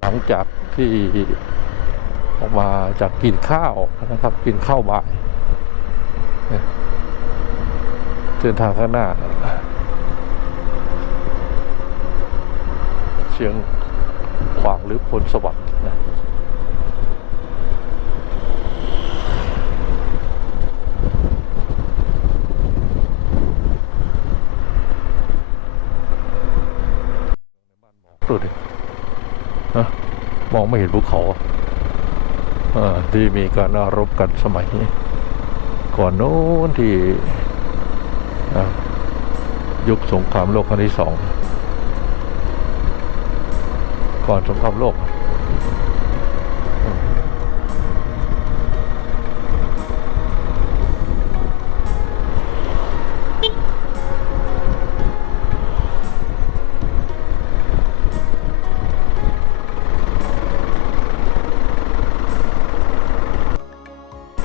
หลังจากที่ออกมาจากกินข้าวนะครับ กินข้าวบ่ายเส้นทางข้างหน้าเชียงขวางหรือพลสวัสดิ์นะดูดินะมองไม่เห็นภูเขาที่มีการรบกันสมัยก่อนโน้นที่ยุคสงครามโลกครั้งที่2ก่อนสงครามโลก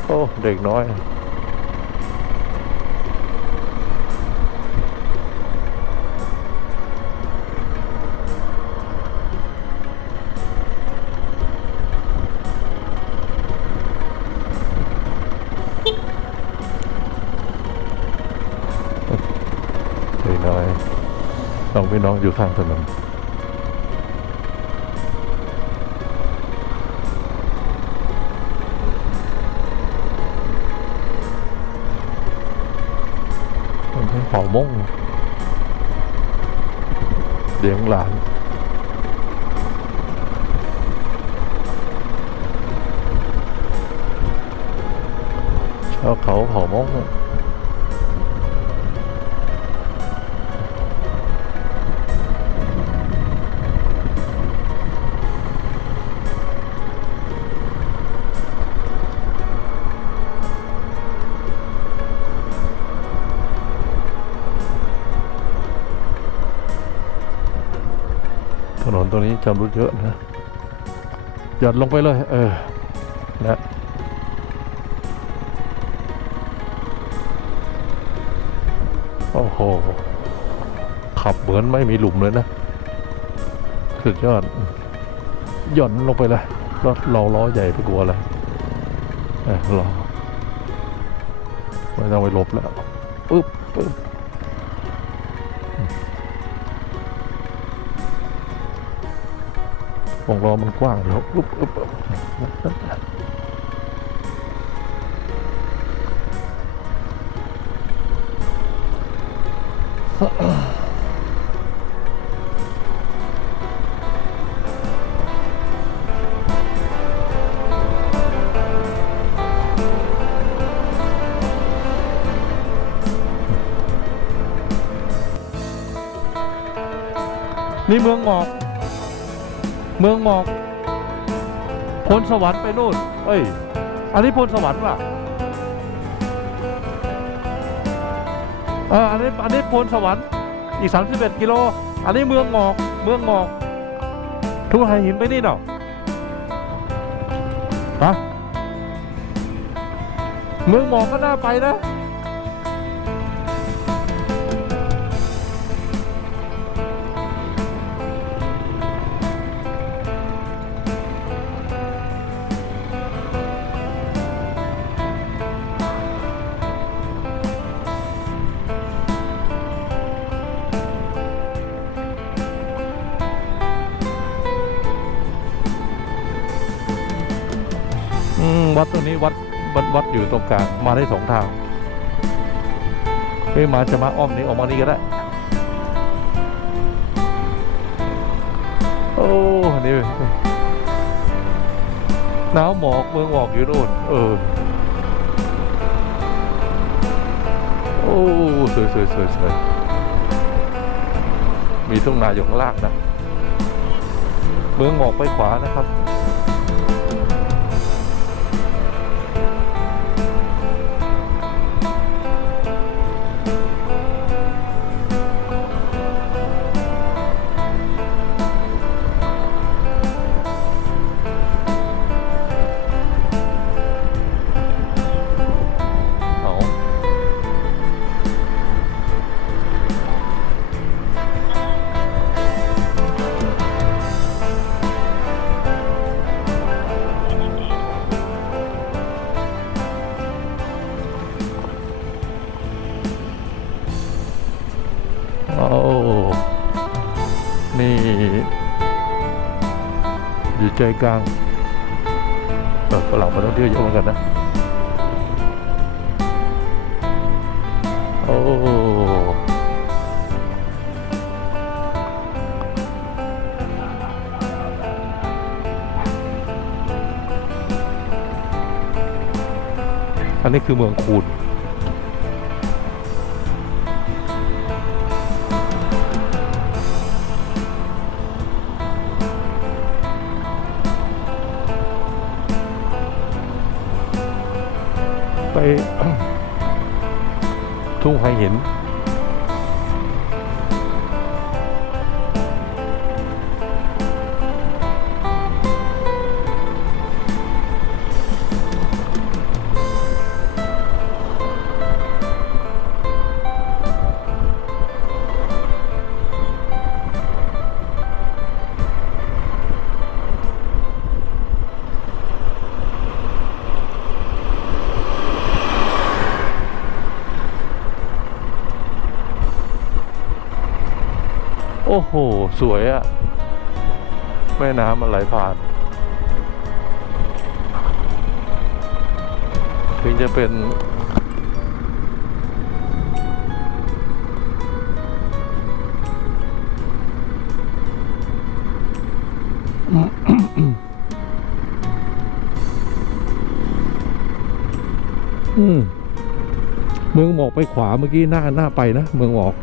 โอ้เด็กน้อยน้องพี่น้องอยู่ข้างถนนมันเป็นเผ่ามงเลี้ยงหลานชาวเขาเผ่ามงถนนตรงนี้จำรุดเยอะนะหย่อนลงไปเลยนะโอ้โหขับเหมือนไม่มีหลุมเลยนะสุดยอดหย่อนลงไปเลยรถล้อใหญ่ไปกลัวอะไรรอไม่ต้องไปหลบแล้วปึ๊บวงล้อมันกว้างแล้วปุ๊บนี่เมืองหมอกพลสวรรค์ไปนู่นอันนี้พลสวรรค์ป่ะอันนี้พลสวรรค์อีก31 กิโลอันนี้เมืองหมอกทุ่งไฮหินไปนี่เนาะฮะเมืองหมอกก็น่าไปนะวัดตรงนี้วัดอยู่ตรงกลางมาได้2 ทางมาจะมาอ้อมนี้ออกมานี้ก็ได้โอ้นี่หนาวหมอกเมืองหมอกอยู่นู่นโอ้สวยมีทุ่งนาอยู่ข้างล่างนะเมืองหมอกไปขวานะครับ อยู่ใจกลางฝรั่งมาท่องเที่ยวเยอะเหมือนกันนะโอ้อันนี้คือเมืองคูนไป ทุ่งไฮหินโอ้โหสวยอะแม่น้ำมันไหลผ่านถึงจะเป็นเมืองหมอกไปขวาเมื่อกี้หน้าไปนะเมืองหมอก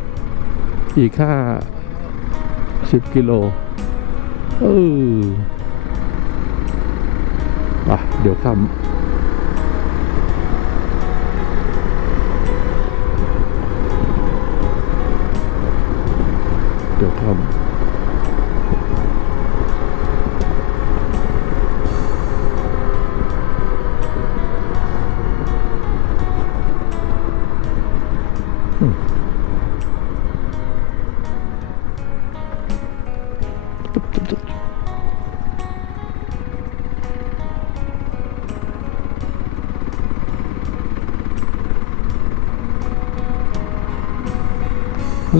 อีก10 กิโลเดี๋ยวค่ำ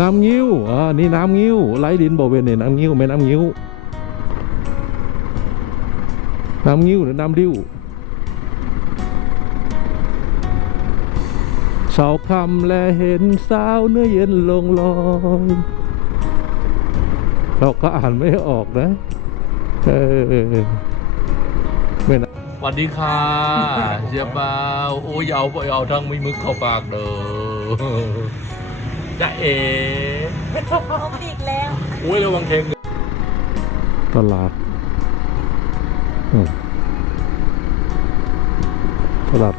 น้ำงิ้วนี่น้ำงิ้วไหลดินบ่เวนเนี่ยน้ำงิ้วแม่น้ำงิ้วหรือน้ำริ้วเสาคำและเห็นสาวเนื้อเย็นลงลอยเราก็อ่านไม่ออกนะไม่นะสวัสดีค่ะเชียบาวโอ้ยเอาทั้งไม่มึกเข้าปากเด้อจะเอาอีกแล้ว อุ้ยระวังเทงตลาด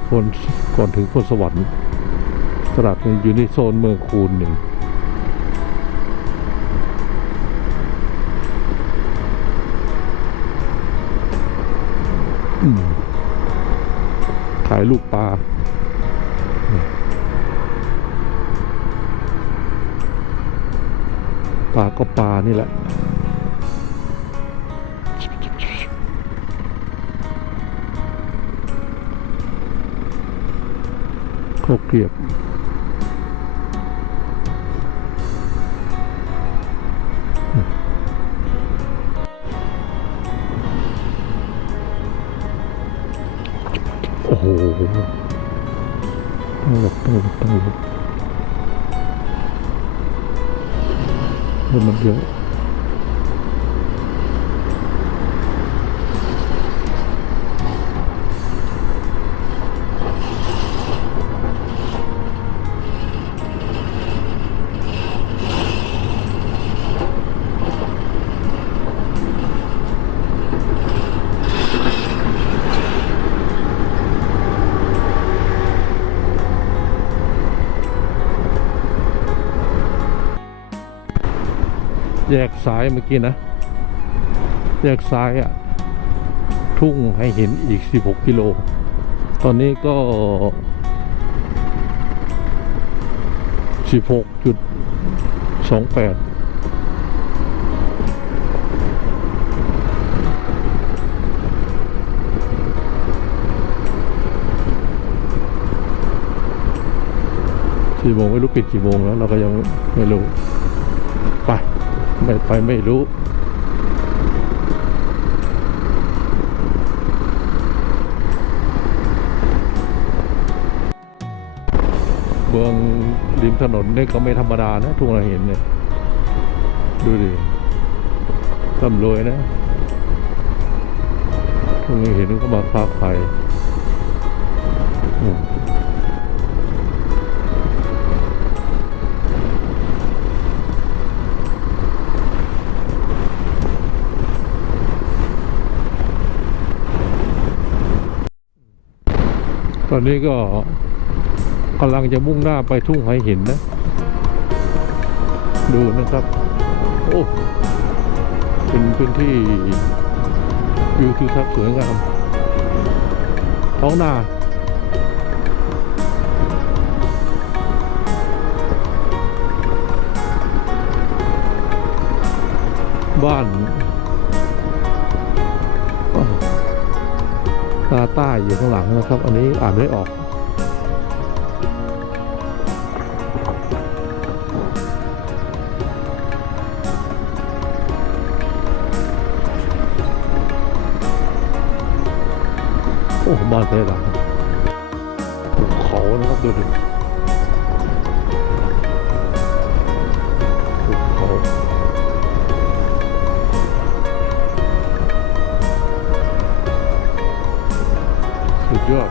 คนก่อนถึงพลสวรรค์ตลาดอยู่ในโซนเมืองคูนหนึ่งขายลูกปลาก็ปลานี่แหละข้าวเกรียบโอ้โหต้องหลบมันเยอะแยกซ้ายเมื่อกี้นะแยกซ้ายทุ่งให้เห็นอีก16 กิโลตอนนี้ก็ 16.28 4 โมงไม่รู้ปิดกี่โมงแล้วเราก็ยังไม่รู้ไปไม่รู้ ริมถนนเนี่ยก็ไม่ธรรมดานะทุ่งเราเห็นเนี่ยดูดิร่ำรวยนะทุ่งเราเห็นก็มาค้าขายอืมตอนนี้ก็กำลังจะมุ่งหน้าไปทุ่งไหหินนะดูนะครับโอ้เป็นพื้นที่วิวทิวทัศน์สวยงามท้องนาบ้านตาใต้อยู่ข้างหลังนะครับ อันนี้อ่านไม่ออกโอ้บ้านเท่หลังภูเขานะครับดูดิภูเขาสุดยอด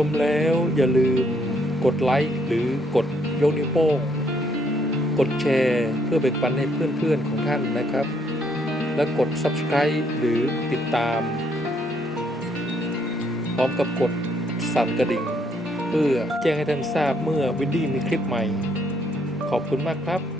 ชมแล้วอย่าลืมกดไลค์หรือกดยกนิ้วโป้งกดแชร์เพื่อแบ่งปันให้เพื่อนๆของท่านนะครับ และกด Subscribe หรือติดตาม พร้อมกับกดสั่นกระดิ่งเพื่อแจ้งให้ท่านทราบเมื่อวินดี้มีคลิปใหม่ขอบคุณมากครับ